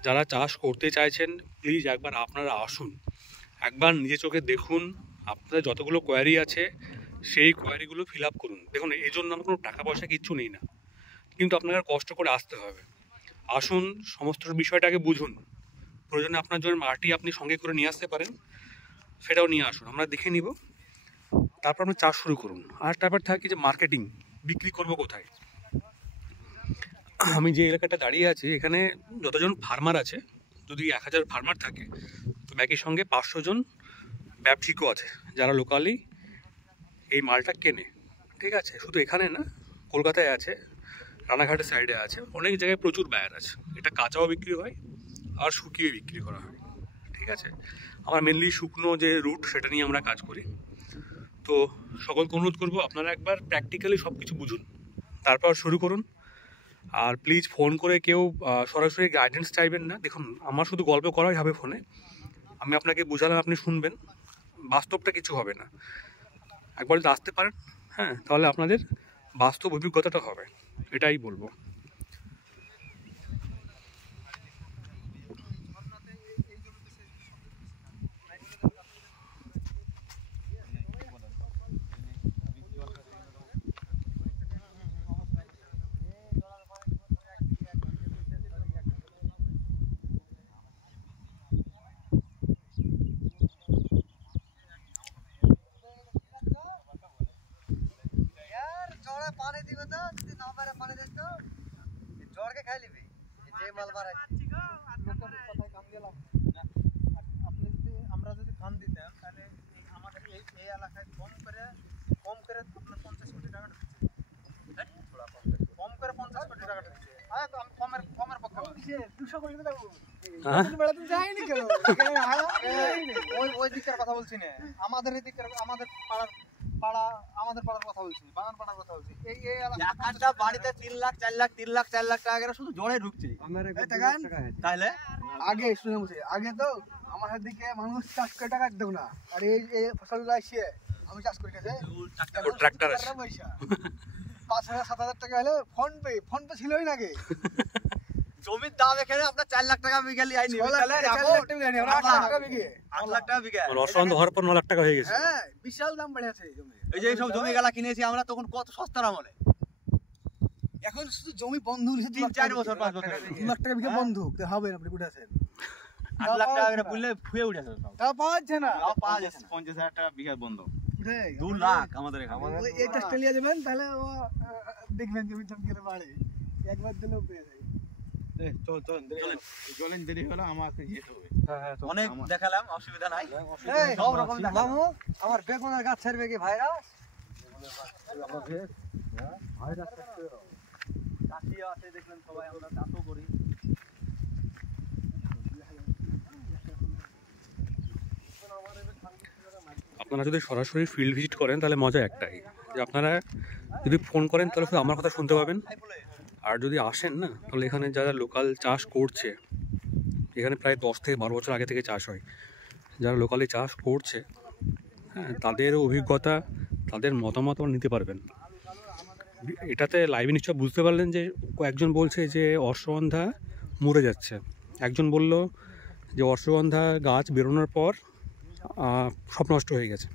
যারা চাষ করতে চাইছেন প্লিজ একবার আপনারা আসুন, একবার নিজে চোখে দেখুন। আপনাদের যতগুলো কোয়ারি আছে সেই কোয়ারিগুলো ফিল আপ করুন। দেখুন, এই জন্য আমার কোনো টাকা পয়সা কিচ্ছু নেই না, কিন্তু আপনাকে কষ্ট করে আসতে হবে। আসুন, সমস্ত বিষয়টাকে বুঝুন। প্রয়োজনে আপনার জন্য মাটি আপনি সঙ্গে করে নিয়ে আসতে পারেন, সেটাও নিয়ে আসুন, আমরা দেখে নিব, তারপর আপনি চাষ শুরু করুন। আর তারপর থাকে যে মার্কেটিং, বিক্রি করব কোথায়। আমি যে এলাকাটা দাঁড়িয়ে আছি এখানে যতজন ফার্মার আছে, যদি 1000 ফার্মার থাকে তো একই সঙ্গে 500 জন ব্যবসায়িকও আছে যারা লোকালি এই মালটা কেনে। ঠিক আছে, শুধু এখানে না, কলকাতায় আছে, রানাঘাটের সাইডে আছে, অনেক জায়গায় প্রচুর বায়ার আছে। এটা কাঁচাও বিক্রি হয় আর শুকিয়ে বিক্রি করা হয়। ঠিক আছে, আমরা মেনলি শুকনো যে রুট সেটা নিয়ে আমরা কাজ করি। তো সকলকে অনুরোধ করবো আপনারা একবার প্র্যাকটিক্যালি সব কিছু বুঝুন, তারপর শুরু করুন। আর প্লিজ ফোন করে কেউ সরাসরি গাইডেন্স চাইবেন না। দেখুন, আমার শুধু গল্প করাই হবে ফোনে, আমি আপনাকে বুঝালাম, আপনি শুনবেন, বাস্তবটা কিছু হবে না। একবার যদি আসতে পারেন, হ্যাঁ, তাহলে আপনাদের বাস্তব অভিজ্ঞতাটা হবে, এটাই বলবো। पानी दिबे तो যদি না পারে পানি দিত জড়কে খাই লিবি যে মাল বাড়াই লোকের কথায় কান দিলাম না। আপনি যদি আমরা যদি কান দিতাম তাহলে আমাদের এই এলাকায় কম করে আপনার 50 কোটি টাকা ঢুকছে। কম করে 50 কোটি টাকা ঢুকছে। হ্যাঁ, তো আমি কমের পক্ষে বলছি 200 কোটি টাকা বেড়াতে যাইনি কেন? ওই দিকটার কথা বলছি না, আমাদের এই দিকটার, আমাদের পাড়ার কথা বলছি, বাগান পাড়ার কথা বলছি। এই একটা বাড়িতে 3 লাখ 4 লাখ 3 লাখ 4 লাখ টাকা করে শুধু জড়ে ঢুকছে। তাহলে আগে শুনে বলছি, আগে তো আমাদের দিকে মানুষ চাষ করে টাকা দেব না, আর এই ফসলগুলো এসে আমি চাষ করি গেছে ট্রাক্টর আছে, 5,000-7,000 টাকা হলে ফোন পে ছিলই না আগে। জমির দাম এখানে আপনার 4 লাখ টাকা বিঘালি আইনি, তাহলে 8 লাখ টাকা বিঘে, 8 লাখ টাকা বিঘা। অসন্ত হওয়ার পর 9 লাখ টাকা হয়ে গেছে। হ্যাঁ, বিশাল দাম বেড়েছে জমি। এই যে সব জমি গালা কিনেছি আমরা তখন কত সস্তার আমলে, এখন শুধু জমি বন্ধ 3-4 বছর 5 বছর 2 লাখ টাকা বিঘে বন্ধ হবে না। আপনি কোথায় আছেন? 8 লাখ টাকা করে বুঝলে ফুয়ে উঠেছে সব, তাও পাওয়া যাচ্ছে না। তাও পাওয়া যাচ্ছে 50,000 টাকা বিঘা বন্ধ। কোথায়? 2 লাখ আমাদের এখানে। এই অস্ট্রেলিয়া যাবেন তাহলে দেখবেন জমি দাম গেলে বাড়ে, একবার দিলেও পেয়ে যায়। চলেন দেরি হলো, আমাকে যেতে হবে। হ্যাঁ, অনেক দেখালাম, অসুবিধা নাই, এই সব রকম দেখালাম। মামু আমার বেগুনের গাছ ছাড়বে কি ভাইরাস? চাষিও আছে দেখলেন, সবাই আমরা চাষও করি। আপনারা যদি সরাসরি ফিল্ড ভিজিট করেন তাহলে মজা একটাই, যে আপনারা যদি ফোন করেন তাহলে শুধু আমার কথা শুনতে পাবেন। আর যদি আসেন না, তাহলে এখানে যারা লোকাল চাষ করছে, এখানে প্রায় 10 থেকে 12 বছর আগে থেকে চাষ হয়, যারা লোকালি চাষ করছে, হ্যাঁ, তাদের অভিজ্ঞতা, তাদের মতামত নিতে পারবেন। এটাতে লাইভে নিশ্চয় বুঝতে পারলেন যে কয়েকজন বলছে যে অশ্বগন্ধা মরে যাচ্ছে, একজন বলল যে অশ্বগন্ধা গাছ বেরোনোর পর সব নষ্ট হয়ে গেছে।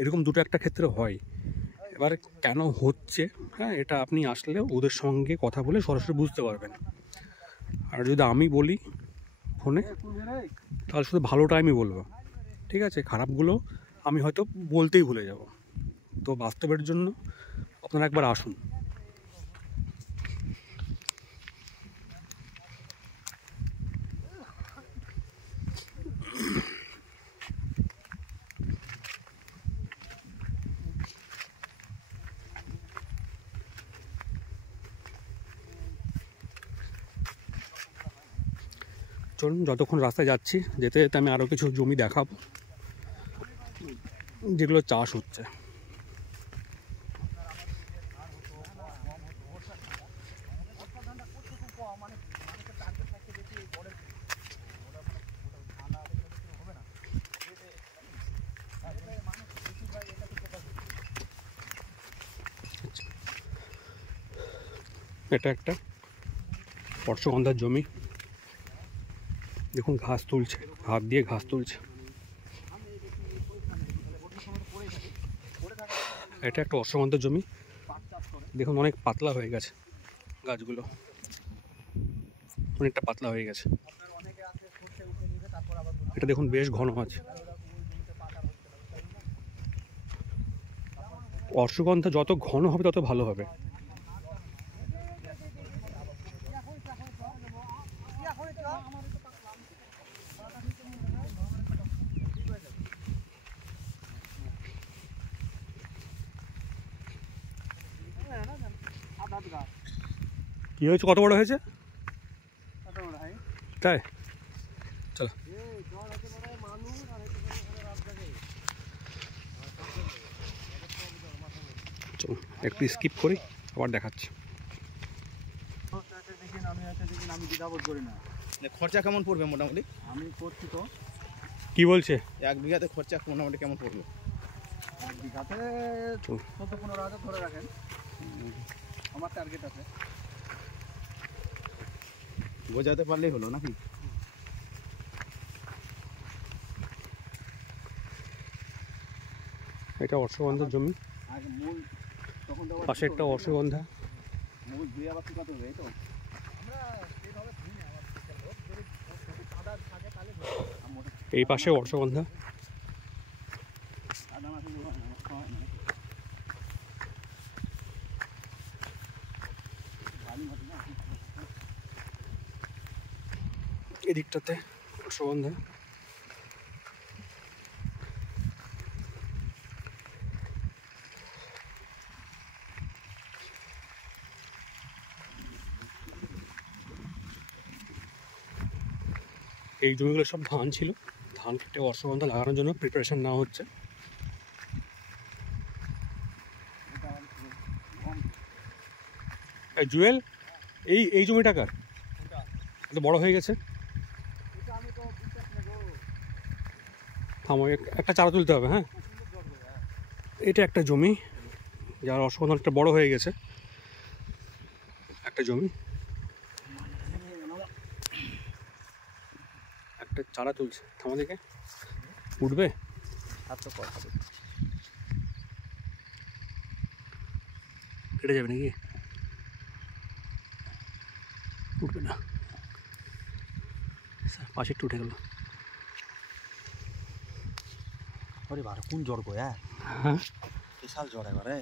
এরকম দুটো একটা ক্ষেত্রে হয়। এবার কেন হচ্ছে, হ্যাঁ, এটা আপনি আসলে ওদের সঙ্গে কথা বলে সরাসরি বুঝতে পারবেন। আর যদি আমি বলি ফোনে, তাহলে শুধু ভালোটা আমি বলবো, ঠিক আছে, খারাপগুলো আমি হয়তো বলতেই ভুলে যাব। তো বাস্তবের জন্য আপনারা একবার আসুন। চলুন, যতক্ষণ রাস্তায় যাচ্ছি যেতে যেতে আমি আরও কিছু জমি দেখাবো যেগুলো চাষ হচ্ছে। এটা একটা অশ্বগন্ধার জমি, দেখুন ঘাস তুলছে, হাত দিয়ে ঘাস তুলছে। এটা একটা অশ্বগন্ধার জমি, দেখুন অনেক পাতলা হয়ে গেছে গাছগুলো, অনেকটা পাতলা হয়ে গেছে। এটা দেখুন বেশ ঘন আছে। অশ্বগন্ধা যত ঘন হবে তত ভালো হবে। কি হয়েছে, কত বড় হয়েছে তাই? চলো চলো একটু স্কিপ করি, আবার দেখাচ্ছি। আমি দ্বিধাবোধ করি না। খরচা কেমন পড়বে মোটামুটি? আমি করছি তো। কি বলছে? 1 বিঘাতে খরচা মোটামুটি কেমন পড়বে? 1 বিঘাতে 14-15,000 ধরে রাখেন, আমার টার্গেট আছে। বোঝাতে পারলেই হলো নাকি? এটা অশ্বগন্ধার জমি, আগে মূল তখন তো পাশে একটা অশ্বগন্ধা। মূল দিয়ে আবার শুকাতে হবে, এই তো আমরা এইভাবে ধুই না, আবার যদি কাদা থাকে তাহলে এই পাশে অশ্বগন্ধা। কাদা মাটি এদিকটাতে অশ্বগন্ধা, এই জমিগুলো সব ধান ছিল, ধান কেটে অশ্বগন্ধা লাগানোর জন্য প্রিপারেশন নেওয়া হচ্ছে। জুয়েল, এই জমিটা কার? এটা বড় হয়ে গেছে, থামো একটা চারা তুলতে হবে। হ্যাঁ, এটা একটা জমি যার অশ্বগন্ধাটা বড় হয়ে গেছে, একটা জমি, একটা চারা তুলছে। থামা দেখে উঠবে, কেটে যাবে নাকি? উঠবে না, পাশে একটু উঠে গেল। ওরে বাবা কোন জ্বর গো? হ্যাঁ বিশাল জ্বর এবারে,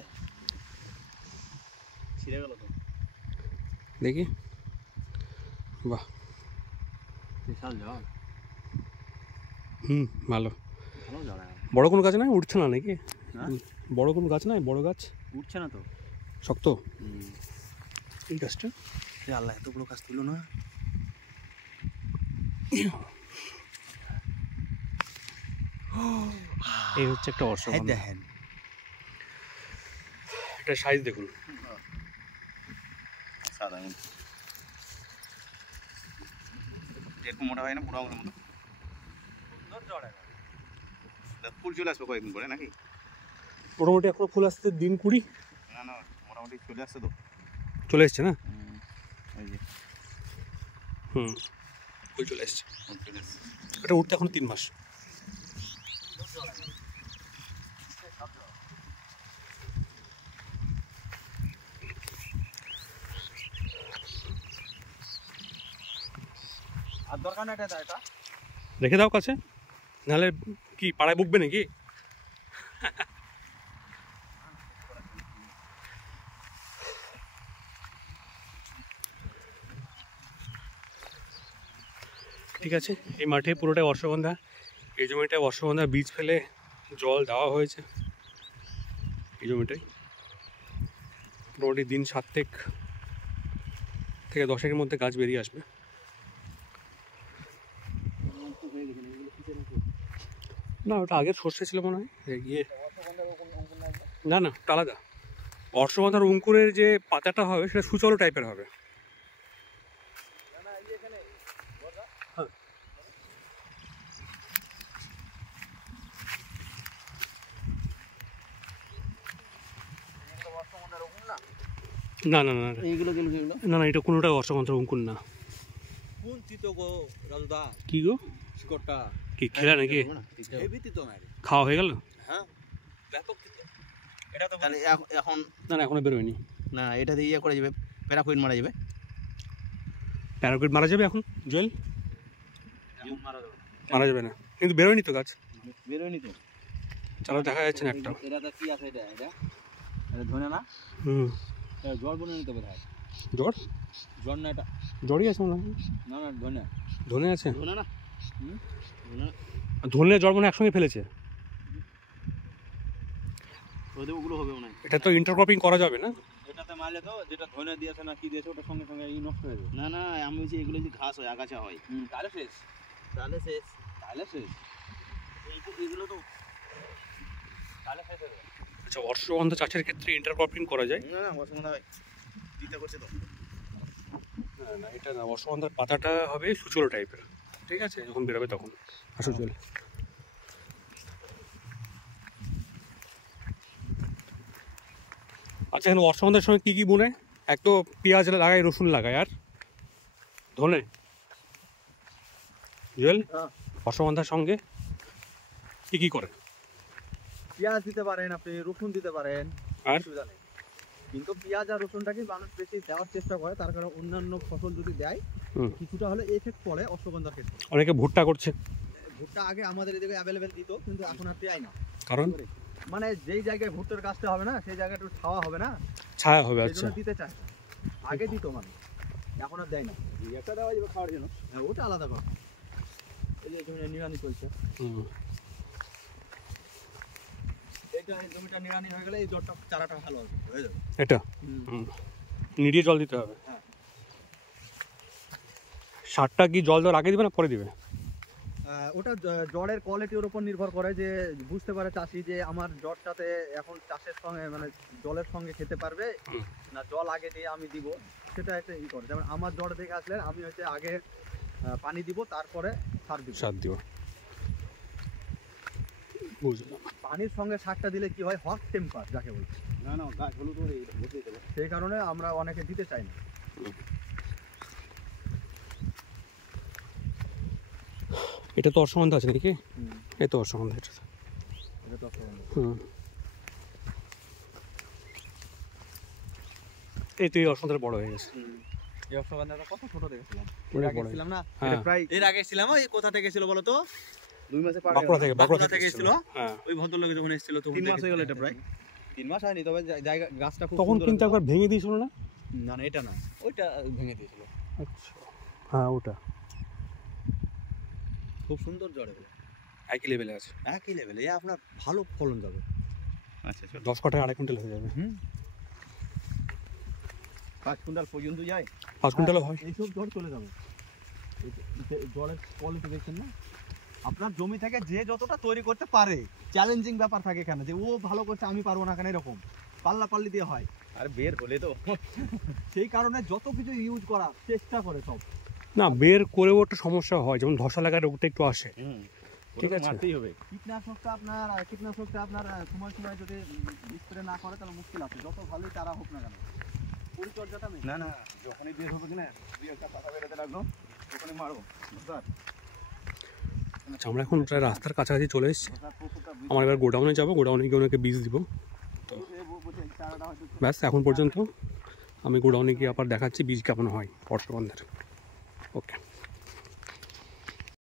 ছিঁড়ে গেল তো। দেখি, বাহ বিশাল জ্বর, ভালো। ভালো জ্বর। বড় কোনো গাছ নাই, উঠছে না নাকি? হ্যাঁ? বড় কোনো গাছ নাই, বড় গাছ উঠছে না তো, শক্ত এই গাছটা। আল্লাহ এত বড় গাছ তুলো না। এই হচ্ছে একটা অশ্বগন্ধা, দেখেন এটা সাইজ দেখুন। সাদা এরকম মোটা হয় না, পুরো আঙুলের মতো। ফুল চলে আসবে কয়েকদিন পরে নাকি? মোটামুটি এখনো ফুল আসতে দিন 20। না না, মোটামুটি চলে আসছে তো। চলে এসছে না? এই যে ফুল চলে এসছে। ফুল চলে আসছে। এটা উঠতে এখন 3 মাস। আর দরকার না এটা, এটা রেখে দাও কাছে, নাহলে কি পাড়ায় বুকবে নাকি? ঠিক আছে, এই মাঠে পুরোটাই অশ্বগন্ধা। এই জমিটায় অশ্বগন্ধা বীজ ফেলে জল দেওয়া হয়েছে। এই জমিটাই মোটামুটি দিন 7 থেকে 10 মধ্যে গাছ বেরিয়ে আসবে। না ওটা আগের সর্ষে ছিল মনে হয় ইয়ে না না ওটা আলাদা। অশ্বগন্ধার অঙ্কুরের যে পাতাটা হবে সেটা সুচলো টাইপের হবে। না না না এইগুলো না না এটা কোনোটা অশ্বগন্ধার অঙ্কুর না। কোন তিতো গো রাজুদা? কি গো শিকড়টা কি খেলা নাকি? হেভি তিতো না রে। খাওয়া হয়ে গেল? হ্যাঁ ব্যাপক তিতো। এটা তো তাহলে এখন না না এখনো বেরোয়নি। না এটা দিয়ে ইয়ে করা যাবে, প্যারাকুইন মারা যাবে। প্যারাকুইট মারা যাবে এখন জুয়েল? মারা যাবে না কিন্তু বেরোয়নি তো গাছ, বেরোয়নি তো। চালা দেখা যাচ্ছে না একটা। এটা তো কি আছে এটা? এটা ধনে না? হুম জ্বর বনে নিতে বোধহয়। জ্বর জ্বর না এটা? জ্বরই আছে মনে হয়। না না ধনে। ধনে আছে? ধনে না, ধনে জ্বর মনে হয় একসঙ্গে ফেলেছে। ওগুলো হবে মনে হয়। এটা তো ইন্টারক্রপিং করা যাবে না? এটাতে মারলে তো যেটা ধনে দিয়েছে না কি দিয়েছে ওটা সঙ্গে সঙ্গে নষ্ট হয়ে যাবে। না না আমি বলছি এগুলো যদি ঘাস হয়, আগাছা হয়, তাহলে শেষ। তাহলে শেষ। এগুলো তো তাহলে শেষ হয়ে যাবে। আচ্ছা অশ্বগন্ধা চাষের ক্ষেত্রে ইন্টারক্রপিং করা যায়? না না অসুবিধা হয়, দিতে করছে তো। না না এটা না, অশ্বগন্ধার পাতাটা হবে সুচলো টাইপের, ঠিক আছে? যখন বেরোবে তখন। আসো চল। আচ্ছা এখানে অশ্বগন্ধার সঙ্গে কী কী বোনে? এক তো পেঁয়াজ লাগায়, রসুন লাগায়, আর ধনে। জুয়েল অশ্বগন্ধার সঙ্গে কী কী করে? পেঁয়াজ দিতে পারেন, আপনি রসুন দিতে পারেন, আর অসুবিধা নেই। কিন্তু পেঁয়াজ আর রসুনটাকে মানুষ বেশি দেওয়ার চেষ্টা করে, তার কারণ অন্যান্য ফসল যদি দেয় কিছুটা হলে এফেক্ট পড়ে অশ্বগন্ধার ক্ষেত্রে। অনেকে ভুট্টা করছে। ভুট্টা আগে আমাদের এদিকে অ্যাভেলেবেল দিত, কিন্তু এখন আর দেয় না। কারণ মানে যেই জায়গায় ভুট্টার গাছটা হবে না সেই জায়গাটা একটু ছাওয়া হবে না, ছায়া হবে। সেই আচ্ছা জন্য দিতে চায় না। আগে দিত মানে, এখন আর দেয় না। একটা দেওয়া যাবে খাওয়ার জন্য, হ্যাঁ ওটা আলাদা কথা। এই যে জমিটা নিড়ানি চলছে, হুম এইটা এই জমিটা নিড়ানি হয়ে গেলে এই জটটা চারাটা ভালো হবে, হয়ে যাবে। এটা নিড়িয়ে জল দিতে হবে। হ্যাঁ। সারটা কি জল দেওয়ার আগে দিবে না পরে দিবে? ওটা জলের কোয়ালিটির উপর নির্ভর করে, যে বুঝতে পারে চাষি যে আমার জলটাতে এখন চাষের সঙ্গে মানে জলের সঙ্গে খেতে পারবে না, জল আগে দিয়ে আমি দিব, সেটা একটা ই করে। যেমন আমার জল দেখে আসলেন, আমি হচ্ছে আগে পানি দিব, তারপরে সার দিব। বুঝলাম। পানির সঙ্গে সারটা দিলে কি হয়, হট টেম্পার যাকে বলছে, না না গাছ হলুদ হয়ে বসে গেল। সেই কারণে আমরা অনেকে দিতে চাই না। এটা তো অশ্বগন্ধা আছে নাকি? এই তো অশ্বগন্ধা, এটা এটা তো এই তো এই অশ্বগন্ধাটা বড় হয়ে গেছে। এই অশ্বগন্ধাটা কত ছোট দেখেছিলাম, অনেক বড়। ছিলাম না হ্যাঁ প্রায় এর আগে ছিলাম। ওই কোথা থেকে ছিল বলো তো? 2 মাসে পার বাঁকুড়া থেকে এসেছিল। হ্যাঁ ওই ভদ্রলোক যখন এসেছিল তখন 3 মাস হয়ে গেল। এটা প্রায় 3 মাস হয়নি, তবে জায়গা গাছটা খুব তখন সুন্দর কিন্তু ছিল। একবার ভেঙে দিয়েছিল না? না না এটা না, ওইটা ভেঙে দিয়েছিল। আচ্ছা হ্যাঁ ওটা খুব সুন্দর জড়ে, একই লেভেলে আছে। একই লেভেলে, এ আপনার ভালো ফলন যাবে। আচ্ছা 10 কাঠায় 2.5 কুইন্টাল হয়ে যাবে। 5 কুইন্টাল পর্যন্ত যায়। 5 কুইন্টালও হয়। এইসব জল চলে যাবে। জলের কোয়ালিটি দেখছেন না? আপনার জমি থেকে যে যতটা তৈরি করতে পারে, চ্যালেঞ্জিং ব্যাপার থাকে এখানে, যে ও ভালো করছে আমি পারবো না, কেন এরকম পাল্লাপাল্লি দিয়ে হয়। আর বের হলে তো সেই কারণে যত কিছু ইউজ করার চেষ্টা করে সব। না বের করেও একটা সমস্যা হয়, যেমন ধসা লাগার রোগটা একটু আসে। ঠিক আছে মারতেই হবে। কীটনাশকটা আপনার সময় সময় যদি স্প্রে না করে তাহলে মুশকিল আছে, যত ভালোই চারা হোক না কেন, পরিচর্যাটা নেই। না না যখনই বের হবে কিনা 2-1টা পাতা বেরোতে লাগলো তখনই মারবো। আচ্ছা আমরা এখন প্রায় রাস্তার কাছাকাছি চলে এসেছি। আমার এবার গোডাউনে যাবো, গোডাউনে গিয়ে ওনাকে বীজ দিব। তো ব্যাস এখন পর্যন্ত আমি গোডাউনে গিয়ে আবার দেখাচ্ছি বীজ কেমন হয় অশ্বগন্ধার। ওকে।